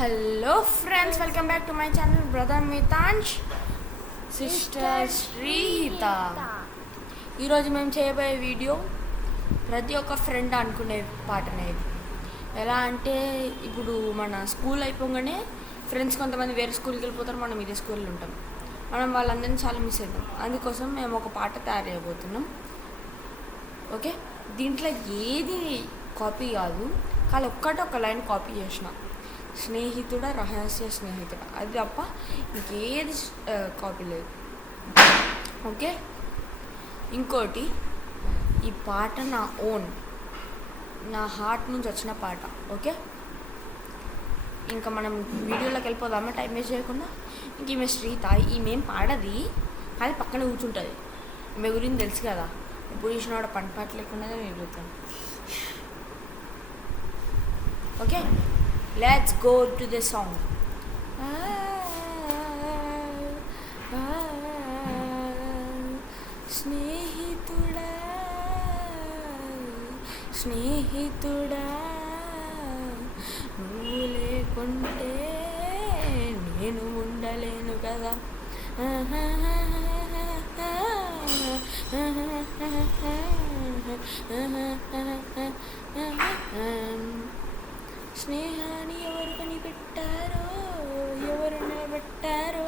Hello friends, welcome back to my channel brother Mitansh sister Srihitha. ఈరోజు మేము చేయబోయే వీడియో ప్రతి ఒక్క ఫ్రెండ్ అనుకునే పాట అనేది. ఎలా అంటే ఇప్పుడు మన స్కూల్ అయిపోగానే ఫ్రెండ్స్ కొంతమంది వేరే స్కూల్కి వెళ్ళిపోతారు, మనం ఇదే స్కూల్లో ఉంటాం. మనం వాళ్ళందరినీ చాలా మిస్ అవుతాం. అందుకోసం మేము ఒక పాట తయారు చేయబోతున్నాం. ఓకే, దీంట్లో ఏది కాపీ కాదు, కానీ ఒక్క లైన్ కాపీ చేసిన. స్నేహితుడా, రహస్య స్నేహితుడా, అది తప్ప ఇంకేది కాపీ లేదు. ఓకే, ఇంకోటి, ఈ పాట నా ఓన్, నా హార్ట్ నుంచి వచ్చిన పాట. ఓకే, ఇంకా మనం వీడియోలోకి వెళ్ళిపోదామా టైం వేస్ట్ చేయకుండా. ఇంక ఈమె శ్రీత, ఈమెం పాడది కానీ పక్కన కూర్చుంటుంది. ఈమె గురించి తెలుసు కదా, ఇప్పుడు చూసిన పని పాట లేకుండా మిగులుతాను. Okay, let's go to the song. స్నేహితుడా స్నేహితుడా, నువ్వు లేకుంటే నేను ఉండలేను కదా. స్నేహాన్ని ఎవరు కనిపెట్టారో, ఎవరు నిలబెట్టారో,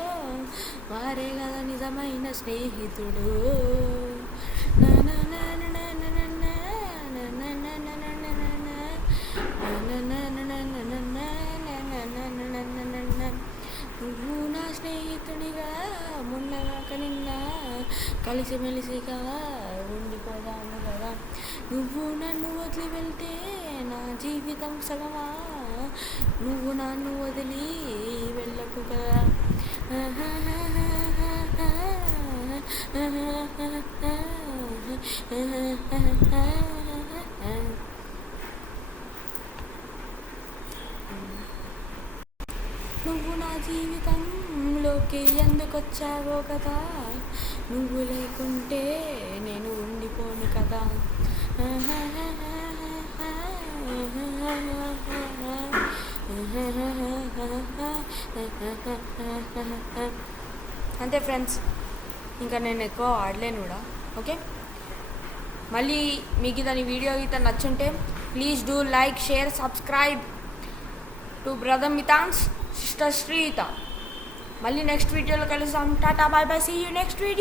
వారే కదా నిజమైన స్నేహితుడు. నువ్వు నా స్నేహితుడిగా మొన్నగాక నిన్న కలిసిమెలిసిగా ఉండిపోదాము కదా. నువ్వు నన్ను వదిలి వెళ్తే నా జీవితం సగమా, నువ్వు నన్ను వదిలి వెళ్ళకు కదా. నువ్వు నా జీవితంలోకి ఎందుకొచ్చావో కదా, నువ్వు లేకుంటే నేను ఉండిపోను కదా. అంతే ఫ్రెండ్స్, ఇంకా నేను ఎక్కువ ఆడలేను కూడా. ఓకే, మళ్ళీ మీకు దాని వీడియో గీత నచ్చుంటే please do like, share, subscribe to brother Mitansh sister Srihitha. మళ్ళీ నెక్స్ట్ వీడియోలో కలుస్తాం. టాటా, bye bye, see you next video.